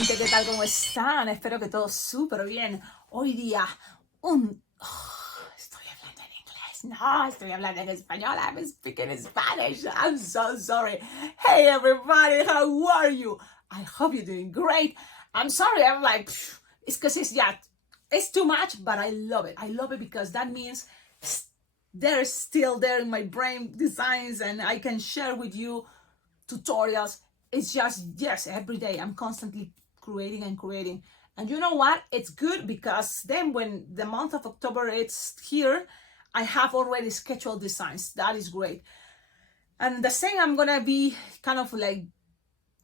gente, ¿qué tal? ¿Cómo están? Espero que todo súper bien. Hoy día, estoy hablando en inglés. No, estoy hablando en español. I'm speaking Spanish. I'm so sorry. Hey, everybody, how are you? I hope you're doing great. I'm sorry, I'm like, it's because it's too much, but I love it. I love it because that means they're still there in my brain, designs, and I can share with you tutorials. It's just, yes, every day I'm constantly creating and creating. And you know what? It's good because then when the month of October it's here, I have already scheduled designs. That is great. And the same, I'm gonna be kind of like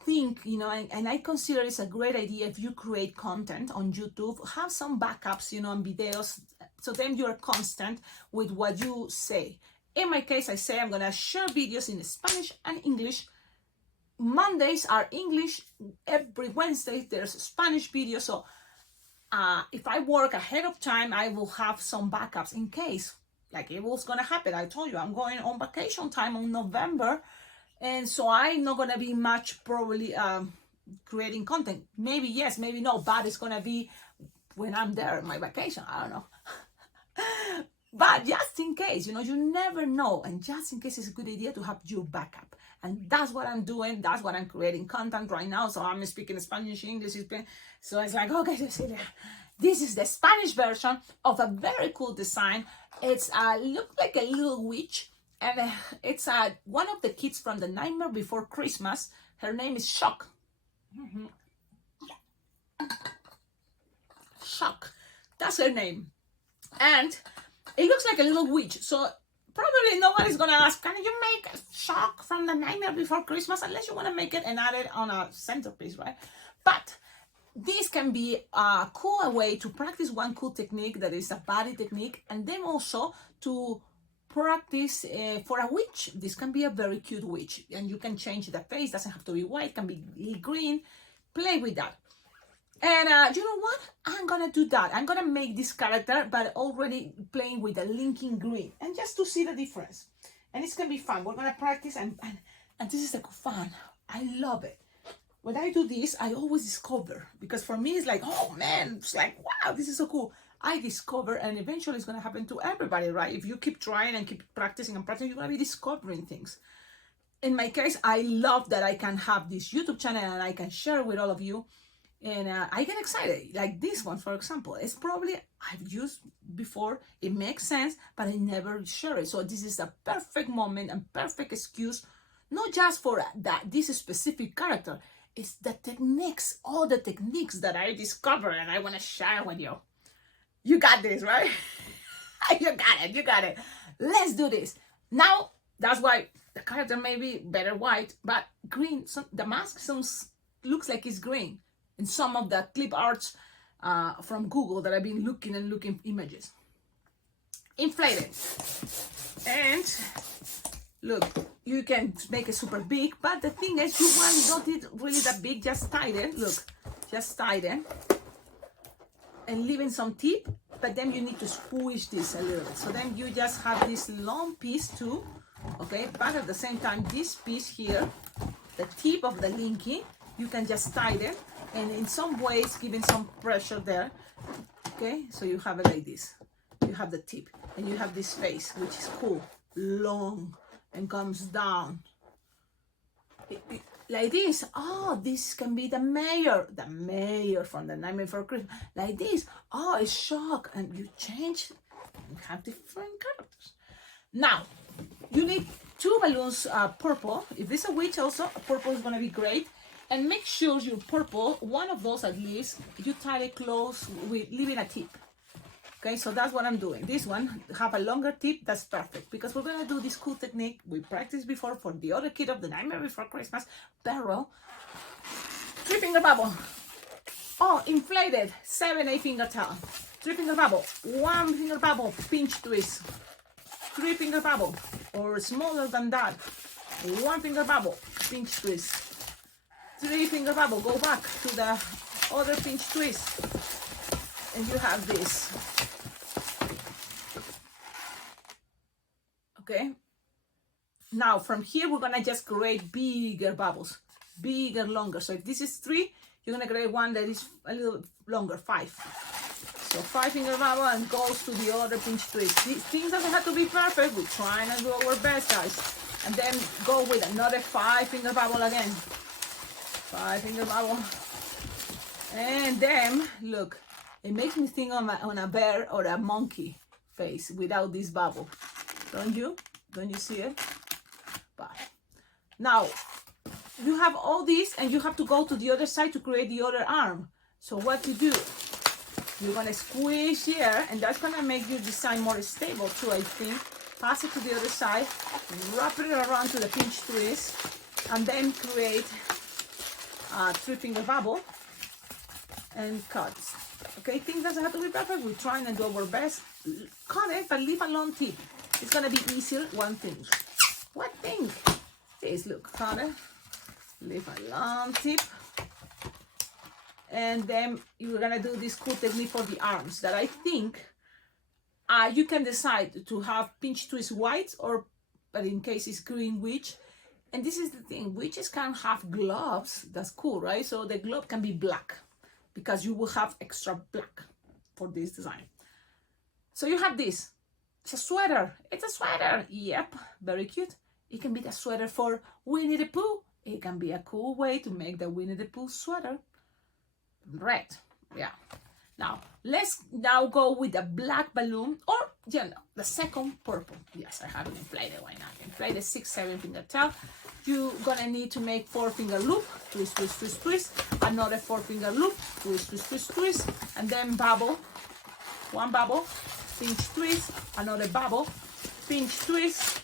think, and I consider it's a great idea if you create content on YouTube, have some backups, and videos, so then you're constant with what you say. In my case, I say I'm gonna share videos in Spanish and English. Mondays are English, every Wednesday there's a Spanish video, so if I work ahead of time, I will have some backups in case, like it was gonna happen. I told you I'm going on vacation time on November, and so I'm not gonna be much probably creating content. Maybe yes, maybe no, but it's gonna be when I'm there on my vacation. I don't know. But just in case, you never know. And just in case, it's a good idea to have your backup. And that's what I'm doing. That's what I'm creating content right now. So I'm speaking Spanish, English. So it's like, okay, Cecilia, this is the Spanish version of a very cool design. It's look like a little witch. And it's one of the kids from The Nightmare Before Christmas. Her name is Shock. Shock. That's her name. And it looks like a little witch. So probably nobody's gonna ask, can you make a Shock from The Nightmare Before Christmas? Unless you want to make it and add it on a centerpiece, right? But this can be a cool way to practice one cool technique that is a body technique, and then also to practice for a witch. This can be a very cute witch, and you can change the face. Doesn't have to be white, can be green. Play with that. And you know what? I'm gonna do that. I'm gonna make this character, but already playing with the linking green, and just to see the difference. And it's gonna be fun. We're gonna practice, and this is like fun. I love it. When I do this, I always discover, because for me it's like, oh man, it's like, wow, this is so cool. I discover, and eventually it's gonna happen to everybody, right? If you keep trying and keep practicing and practicing, you're gonna be discovering things. In my case, I love that I can have this YouTube channel and I can share with all of you. And I get excited, like this one, for example. It's probably I've used before, it makes sense, but I never share it. So this is a perfect moment and perfect excuse, not just for this specific character, it's the techniques, all the techniques that I discovered and I want to share with you. You got this, right? You got it. Let's do this. Now, that's why the character may be better white, but green, so the mask looks like it's green. In some of the clip arts from Google that I've been looking images. Inflated. And look, you can make it super big, but the thing is, you don't need really that big, just tighten. Look, just tighten. And leaving some tip, but then you need to squish this a little bit. So then you just have this long piece too, okay? But at the same time, this piece here, the tip of the linking, you can just tighten. And in some ways, giving some pressure there, okay? So you have it like this. You have the tip, and you have this face, which is cool, long, and comes down. Like this. Oh, this can be the mayor from The Nightmare Before Christmas. Like this. Oh, it's Shock, and you change, you have different characters. Now, you need 2 balloons, purple. If this is a witch also, purple is gonna be great. And make sure your purple, one of those at least, you tie it close with leaving a tip. Okay, so that's what I'm doing. This one have a longer tip, that's perfect, because we're gonna do this cool technique we practiced before for the other kid of The Nightmare Before Christmas, Barrel. 3-finger bubble. Oh, inflated, 7-8 finger tail. 3-finger bubble, 1-finger bubble, pinch twist. 3-finger bubble, or smaller than that. 1-finger bubble, pinch twist. 3-finger bubble, go back to the other pinch twist, and you have this. Okay, now from here we're gonna just create bigger bubbles, bigger, longer. So if this is 3, you're gonna create one that is a little longer, 5. So 5 finger bubble and goes to the other pinch twist. These things doesn't have to be perfect. We're trying to do our best, guys. And then go with another 5 finger bubble again. 5 finger bubble. And then, look, it makes me think on a bear or a monkey face without this bubble. Don't you? Don't you see it? But now, you have all this and you have to go to the other side to create the other arm. So what you do, you're gonna squish here, and that's gonna make your design more stable too, I think. Pass it to the other side, wrap it around to the pinch twist, and then create a 3 finger bubble and cut. Okay, things doesn't have to be perfect. We're trying to do our best. Cut it, but leave a long tip. It's gonna be easier. One thing. What thing? This, look, cut it. Leave a long tip. And then you're gonna do this cool technique for the arms that I think you can decide to have pinch twist white, or, but in case it's green witch. And this is the thing, witches can have gloves. That's cool, right? So the glove can be black because you will have extra black for this design. So you have this. It's a sweater. It's a sweater. Yep, very cute. It can be the sweater for Winnie the Pooh. It can be a cool way to make the Winnie the Pooh sweater. Red, yeah. Now, let's now go with the black balloon, or, you know, the second purple. Yes, I haven't inflated, why not? Inflate the 6, 7 finger tail. You're gonna need to make 4 finger loop, twist, twist, twist, twist, another 4 finger loop, twist, twist, twist, twist, and then bubble, 1 bubble, pinch twist, another bubble, pinch twist,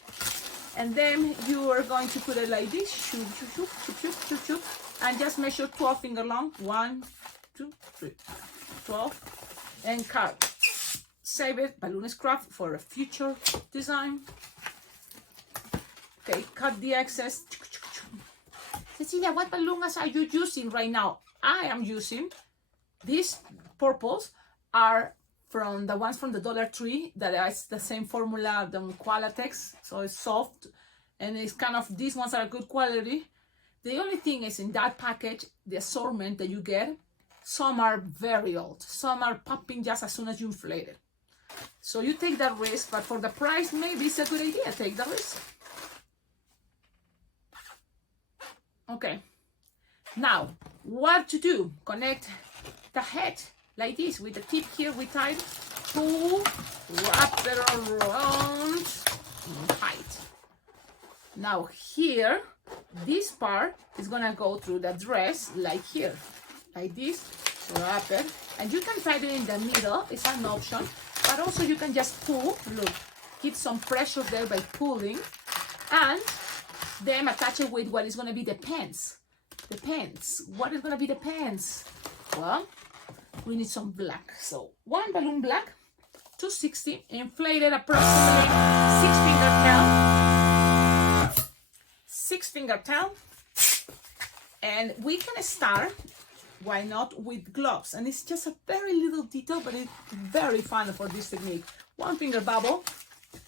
and then you are going to put it like this, shoop, shoop, shoop, shoop, shoop, shoop, shoop, and just measure 12 finger long, 1, 2, 3, 12, and cut. Save it, balloon scrap for a future design. Okay, cut the excess. Cecilia, what balloons are you using right now? I am using these purples, are from the ones from the Dollar Tree, that is the same formula than Qualatex, so it's soft, and it's kind of, these ones are good quality. The only thing is, in that package, the assortment that you get, some are very old, some are popping just as soon as you inflate it. So you take that risk, but for the price, maybe it's a good idea, take the risk. Okay, now, what to do? Connect the head like this, with the tip here, we tied, pull, wrap it around, tight. Now here, this part is gonna go through the dress, like here, like this, wrap it, and you can tie it in the middle, it's an option, but also you can just pull, look, give some pressure there by pulling, and then attach it with what is gonna be the pants. The pants, what is gonna be the pants? Well, we need some black, so 1 balloon black, 260, inflated approximately 6 finger tail, and we can start, why not, with gloves, and it's just a very little detail, but it's very fun for this technique. 1 finger bubble,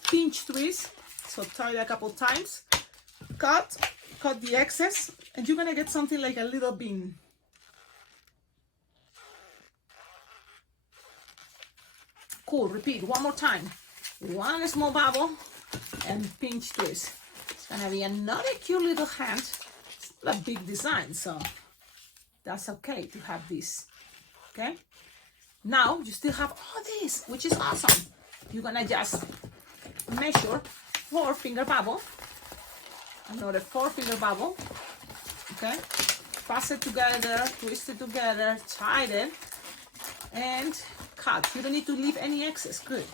pinch twist, so tie it a couple times, cut the excess, and you're gonna get something like a little bean. Cool, repeat, 1 more time. 1 small bubble and pinch twist. It's gonna be another cute little hand. It's not a big design, so that's okay to have this, okay? Now, you still have all this, which is awesome. You're gonna just measure 4 finger bubble, another 4 finger bubble, okay? Pass it together, twist it together, tie it, and cut. You don't need to leave any excess, good.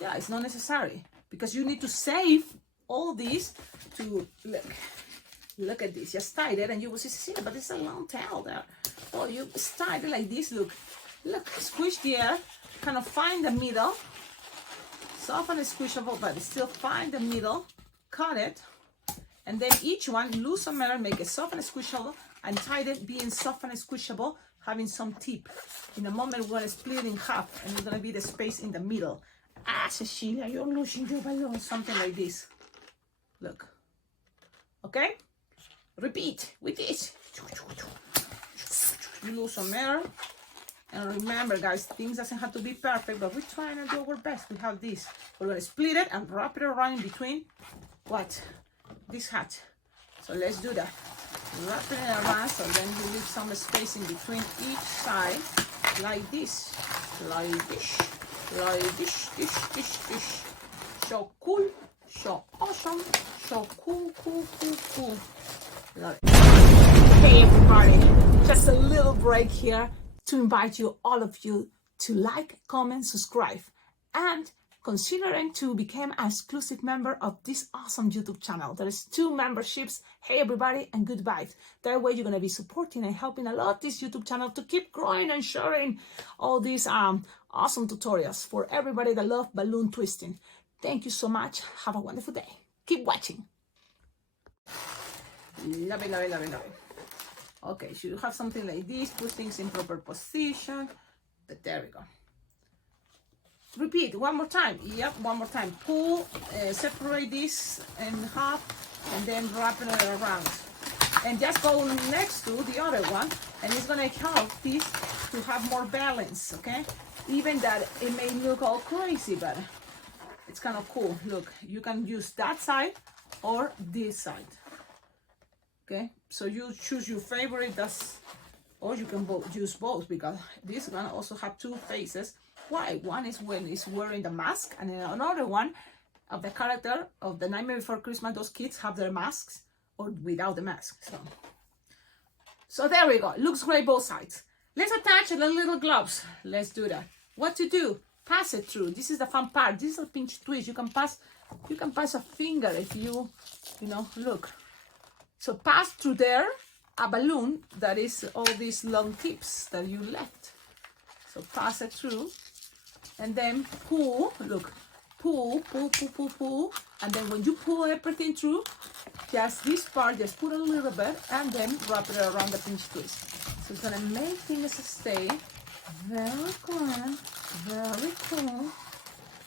Yeah, it's not necessary, because you need to save all these to, look at this, just tie it, and you will see, but it's a long tail there. Well, you tie it like this, look, squish the air, kind of find the middle, soft and squishable, but still find the middle, cut it, and then each one, lose some air, make it soft and squishable, and tie it being soft and squishable, having some tip. In a moment, we're gonna split it in half, and it's gonna be the space in the middle. Ah, Cecilia, you're losing your balloon, something like this. Look, okay? Repeat with this. lose some air. And remember, guys, things doesn't have to be perfect, but we're trying to do our best. We have this. We're going to split it and wrap it around in between what? This hat. So let's do that. Wrapping it around, so then we leave some space in between each side, like this, like this, like this, this. So cool, so awesome, so cool. Love it. Hey everybody, just a little break here to invite you, all of you, to like, comment, subscribe, and considering to become an exclusive member of this awesome YouTube channel. There is 2 memberships. Hey everybody, and good vibes. That way you're gonna be supporting and helping a lot this YouTube channel to keep growing and sharing all these awesome tutorials for everybody that love balloon twisting. Thank you so much. Have a wonderful day. Keep watching. Love it. Okay, so you have something like this, put things in proper position. But there we go. Repeat one more time. Yep, one more time. Pull, separate this in half, and then wrap it around. And just go next to the other one, and it's gonna help this to have more balance, okay? Even that it may look all crazy, but it's kind of cool. Look, you can use that side or this side. Okay, so you choose your favorite, or you can use both, because this one also have 2 faces. Why? One is when it's wearing the mask, and then another one of the character of the Nightmare Before Christmas. Those kids have their masks or without the mask. So there we go. Looks great both sides. Let's attach the little gloves. Let's do that. What to do? Pass it through. This is the fun part. This is a pinch twist. You can pass a finger if you know, look. So pass through there a balloon that is all these long tips that you left. So pass it through, and then pull, look, pull, and then when you pull everything through, just this part, just put a little bit, and then wrap it around the pinch twist. So it's gonna make things stay very grand, very cool,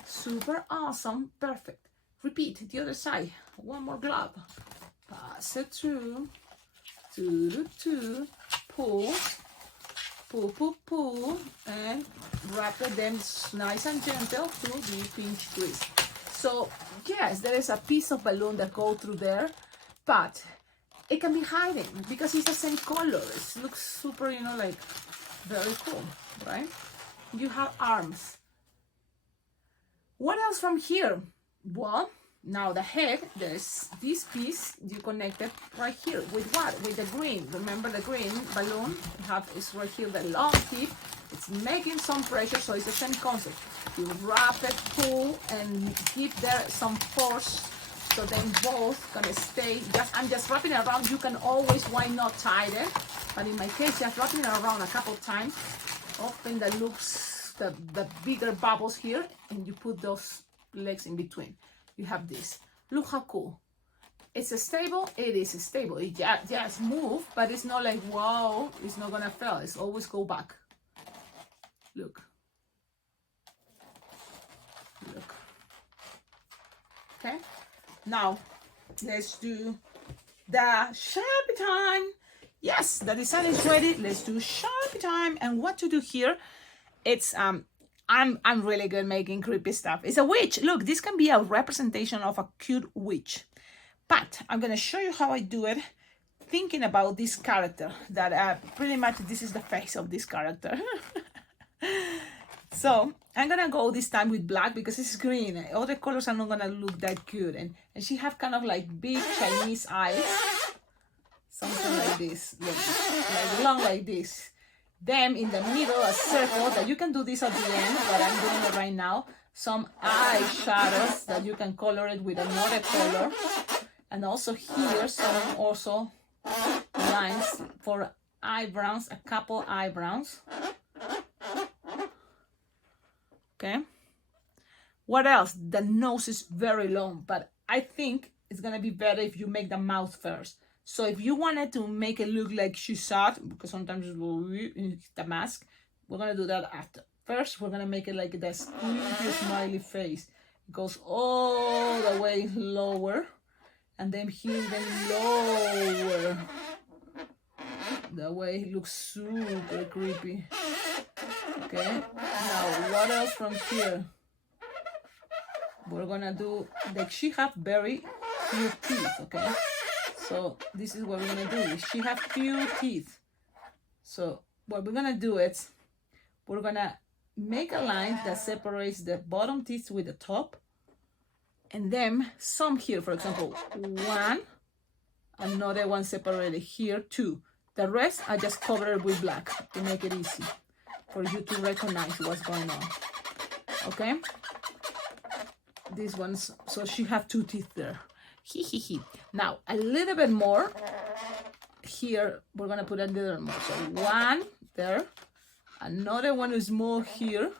super awesome, perfect. Repeat the other side. One more glove. Pass it through, pull, and wrap it then nice and gentle through the pinch twist. So yes, there is a piece of balloon that goes through there, but it can be hiding because it's the same color. It looks super, you know, like very cool, right? You have arms. What else from here? Well, now the head, there's this piece you connected right here with what? With the green. Remember the green balloon? It's right here, the long tip. It's making some pressure, so it's the same concept. You wrap it, pull, and give there some force, so then both gonna stay. I'm just wrapping it around. You can always, why not, tie it? But in my case, just wrapping it around a couple times. Often that looks the bigger bubbles here, and you put those legs in between. You have this. Look how cool. It's stable. It is stable. It just move, but it's not like, wow, it's not gonna fail. It's always go back. Look. Okay. Now let's do the Sharpie time. Yes, the design is ready. Let's do Sharpie time. And what to do here? It's I'm really good making creepy stuff. It's a witch. Look, this can be a representation of a cute witch. But I'm going to show you how I do it, thinking about this character, that pretty much this is the face of this character. So I'm going to go this time with black because it's green. Other colors are not going to look that good. And she have kind of like big Chinese eyes. Something like this. Look, like long like this. Then in the middle, a circle that you can do this at the end, but I'm doing it right now. Some eyeshadows that you can color it with another color. And also here, some also lines for eyebrows, a couple eyebrows. Okay. What else? The nose is very long, but I think it's gonna be better if you make the mouth first. So if you wanted to make it look like she's sad, because sometimes it will the mask, we're gonna do that after. First, we're gonna make it like the squeaky smiley face. It goes all the way lower, and then here even lower. That way it looks super creepy. Okay, now what else from here? We're gonna do, like, she have very few teeth, okay? So this is what we're gonna do. She have few teeth. So what we're gonna do is, we're gonna make a line that separates the bottom teeth with the top. And then some here, for example, one, another one separated here, two. The rest I just cover it with black to make it easy for you to recognize what's going on. Okay? These ones, so she have two teeth there. Now a little bit more here. We're gonna put a little more. So one there, another one is small here,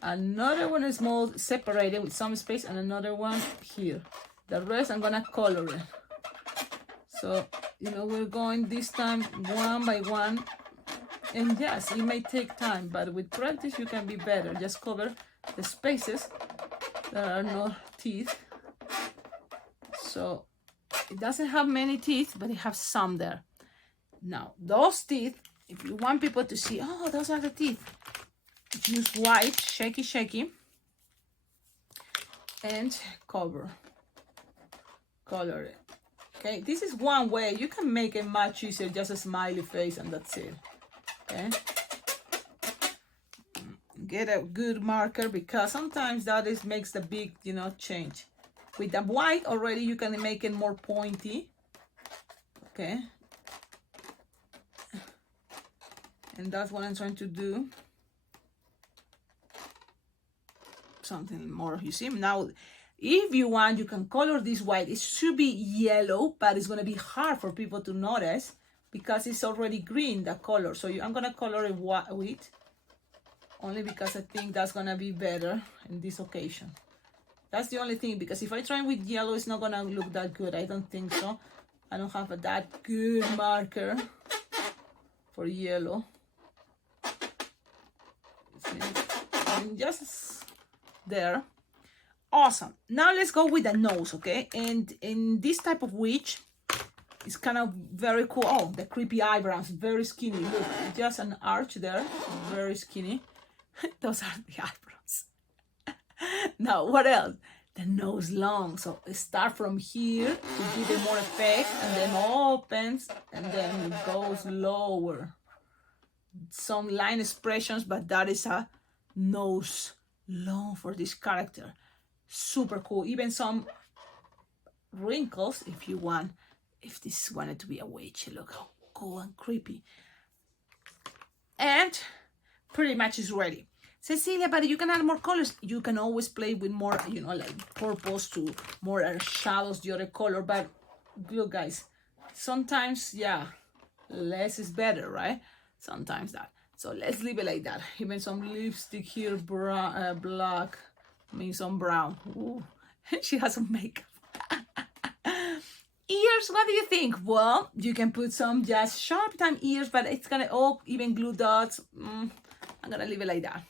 another one is small separated with some space, and another one here. The rest I'm gonna color it. So we're going this time one by one, and yes, it may take time, but with practice you can be better. Just cover the spaces that are no teeth. So it doesn't have many teeth, but it has some there. Now those teeth, if you want people to see, oh, those are the teeth, use white, shaky, and color it. Okay, this is one way. You can make it much easier, just a smiley face, and that's it. Okay, get a good marker, because sometimes that makes the big change. With the white already you can make it more pointy. Okay, and that's what I'm trying to do. Something more, you see. Now if you want, you can color this white. It should be yellow, but it's going to be hard for people to notice because it's already green, the color. So I'm going to color it white, only because I think that's going to be better in this occasion. That's the only thing, because if I try with yellow, it's not going to look that good. I don't think so. I don't have that good marker for yellow. And just there. Awesome. Now let's go with the nose, okay? And in this type of witch, it's kind of very cool. Oh, the creepy eyebrows, very skinny. Look, just an arch there, very skinny. Those are the eyebrows. Now, what else? The nose long. So start from here to give it more effect, and then opens, and then it goes lower. Some line expressions, but that is a nose long for this character. Super cool. Even some wrinkles if you want, if this wanted to be a witch. Look how cool and creepy. And pretty much is ready. Cecilia, but you can add more colors. You can always play with more, like purples to more shadows, the other color. But look, guys, sometimes, yeah, less is better, right? Sometimes that. So let's leave it like that. Even some lipstick here, brown, black. I mean, some brown. Ooh, she has some makeup. Ears, what do you think? Well, you can put some just sharp time ears, but it's gonna even glue dots. I'm gonna leave it like that.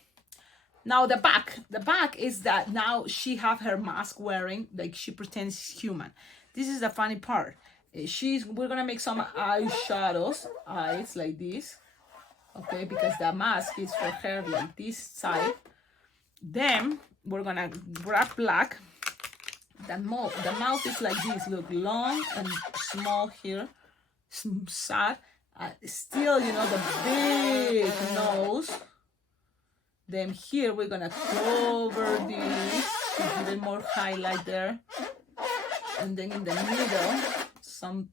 Now the back is that now she have her mask wearing, like she pretends she's human. This is the funny part. We're gonna make some eyeshadows, eyes like this, okay, because the mask is for her like this side. Then we're gonna grab black. The mouth is like this, look, long and small here, sad. Still, the big nose. Then here we're gonna cover this to give it more highlight there. And then in the middle, some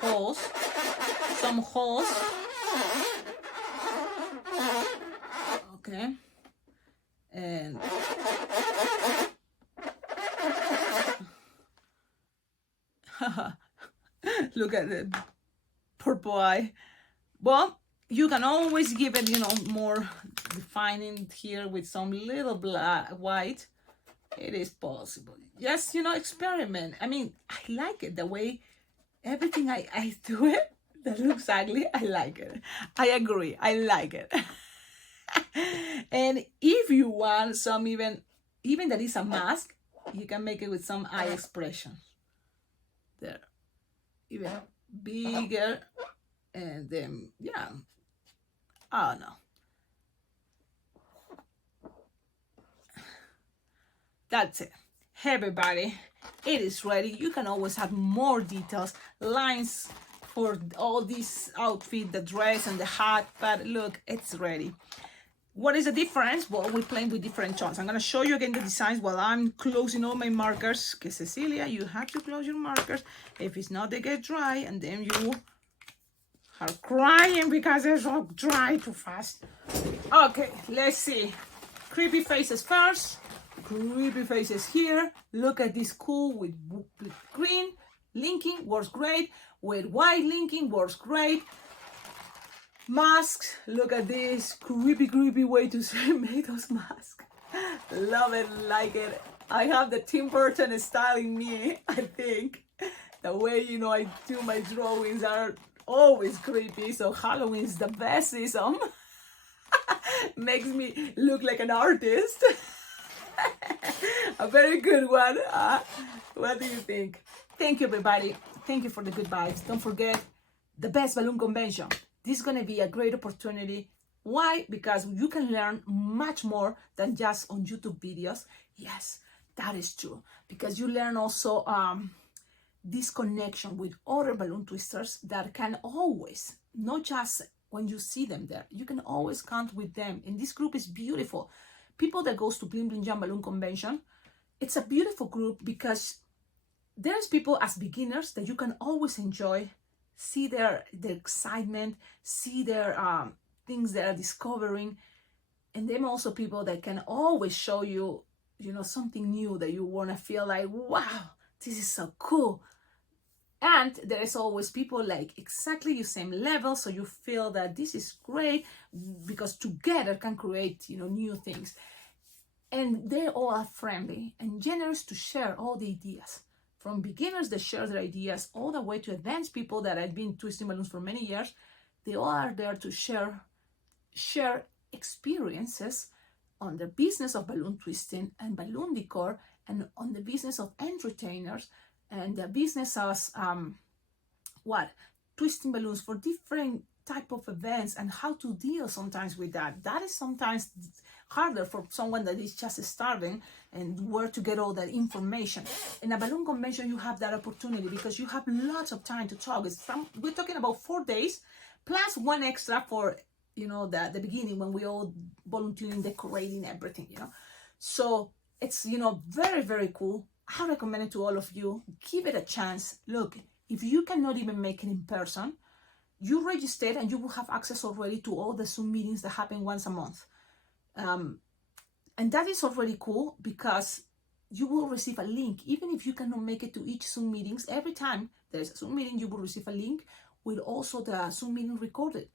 holes. Okay. And look at the purple eye. Well, you can always give it, more defining here with some little black, white. It is possible. Yes, experiment. I mean, I like it the way everything I do it that looks ugly. I like it. I agree. I like it. And if you want some even that is a mask, you can make it with some eye expression. There. Even bigger And then, yeah. Oh, no. That's it. Hey, everybody. It is ready. You can always have more details, lines for all this outfit, the dress and the hat. But look, it's ready. What is the difference? Well, we're playing with different tones. I'm going to show you again the designs while I'm closing all my markers. Because Cecilia, you have to close your markers. If it's not, they get dry. And then you are crying because they're so dry too fast. Okay, let's see. Creepy faces first. Creepy faces here. Look at this cool with green. Linking works great. With white linking works great. Masks, look at this creepy way to make those masks. Love it, like it. I have the Tim Burton style in me, I think. The way, you know, I do my drawings are always creepy, so Halloween is the best season. Makes me look like an artist. A very good one. What do you think? Thank you, everybody. Thank you for the good vibes. Don't forget, the best balloon convention. This is going to be a great opportunity. Why? Because you can learn much more than just on YouTube videos. Yes, that is true. Because you learn also this connection with other balloon twisters that can always, not just when you see them there, you can always count with them. And this group is beautiful. People that goes to Bling Bling Jam Balloon Convention, it's a beautiful group because there's people as beginners that you can always enjoy, see their excitement, see their things they are discovering, and then also people that can always show you, you know, something new that you want to feel like, wow, this is so cool. And there is always people like exactly your same level, so you feel that this is great because together can create, you know, new things. And they all are friendly and generous to share all the ideas. From beginners that share their ideas all the way to advanced people that have been twisting balloons for many years, they all are there to share experiences on the business of balloon twisting and balloon decor, and on the business of entertainers and the business as twisting balloons for different type of events and how to deal sometimes with that. That is sometimes harder for someone that is just starting and where to get all that information. In a balloon convention, you have that opportunity because you have lots of time to talk. We're talking about 4 days plus one extra for, you know, the beginning when we all volunteering, decorating everything, you know. So it's, you know, very cool. I recommend it to all of you. Give it a chance. Look, if you cannot even make it in person, you register and you will have access already to all the Zoom meetings that happen once a month. And that is already cool because you will receive a link. Even if you cannot make it to each Zoom meetings, every time there's a Zoom meeting, you will receive a link with also the Zoom meeting recorded.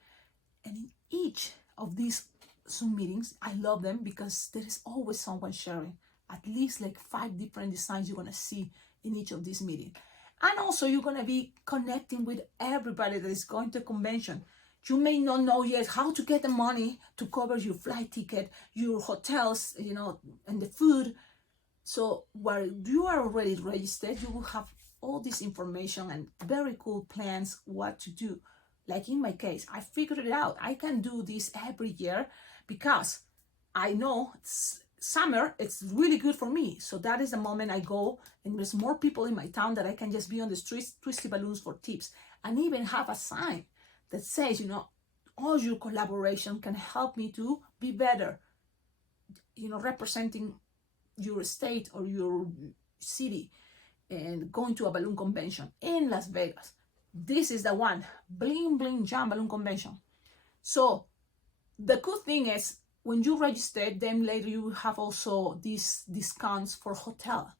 And in each of these Zoom meetings, I love them because there is always someone sharing. At least like 5 different designs you're gonna see in each of these meetings. And also you're gonna be connecting with everybody that is going to a convention. You may not know yet how to get the money to cover your flight ticket, your hotels, you know, and the food. So while you are already registered, you will have all this information and very cool plans what to do. Like in my case, I figured it out. I can do this every year because I know summer, it's really good for me. So that is the moment I go and there's more people in my town that I can just be on the streets, twisty balloons for tips, and even have a sign that says, you know, all your collaboration can help me to be better, you know, representing your state or your city and going to a balloon convention in Las Vegas. This is the one, Bling Bling Jam Balloon Convention. So the cool thing is when you register, then later you will have also these discounts for hotel.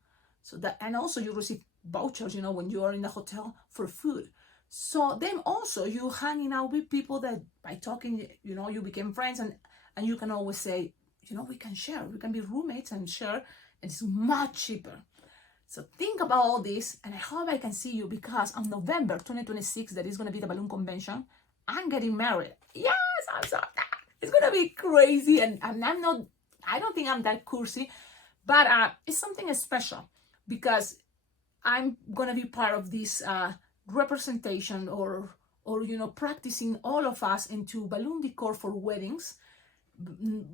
So that, and also you receive vouchers, you know, when you are in the hotel for food. So then also you hanging out with people that by talking, you know, you became friends, and you can always say, you know, we can share, we can be roommates and share, and it's much cheaper. So think about all this, and I hope I can see you because on November 2026, that is going to be the balloon convention, I'm getting married. Yes, I'm so, it's going to be crazy, and I'm not, I don't think I'm that cursi, but it's something special because I'm going to be part of this representation or or, you know, practicing all of us into balloon decor for weddings,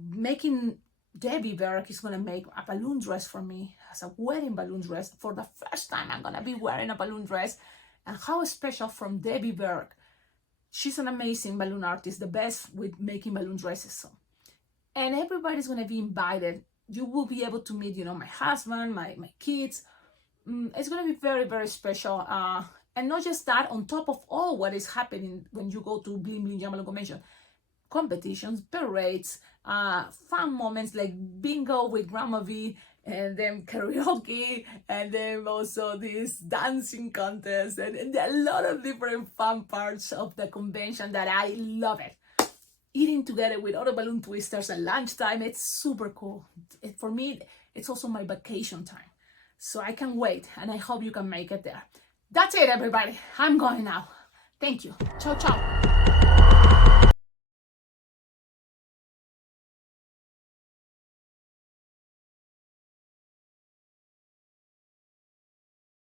making Debbie Berg is gonna make a balloon dress for me as a wedding balloon dress. For the first time, I'm gonna be wearing a balloon dress. And how special from Debbie Berg. She's an amazing balloon artist, the best with making balloon dresses. So, and everybody's gonna be invited. You will be able to meet, you know, my husband, my kids. It's gonna be very, very special. And not just that, on top of all what is happening when you go to Bling Bling Jambalon Convention, competitions, parades, fun moments like bingo with Grandma V, and then karaoke, and then also this dancing contest, and a lot of different fun parts of the convention that I love it. Eating together with other balloon twisters at lunchtime, it's super cool. For me, it's also my vacation time. So I can't wait, and I hope you can make it there. That's it, everybody. I'm going now. Thank you. Ciao, ciao.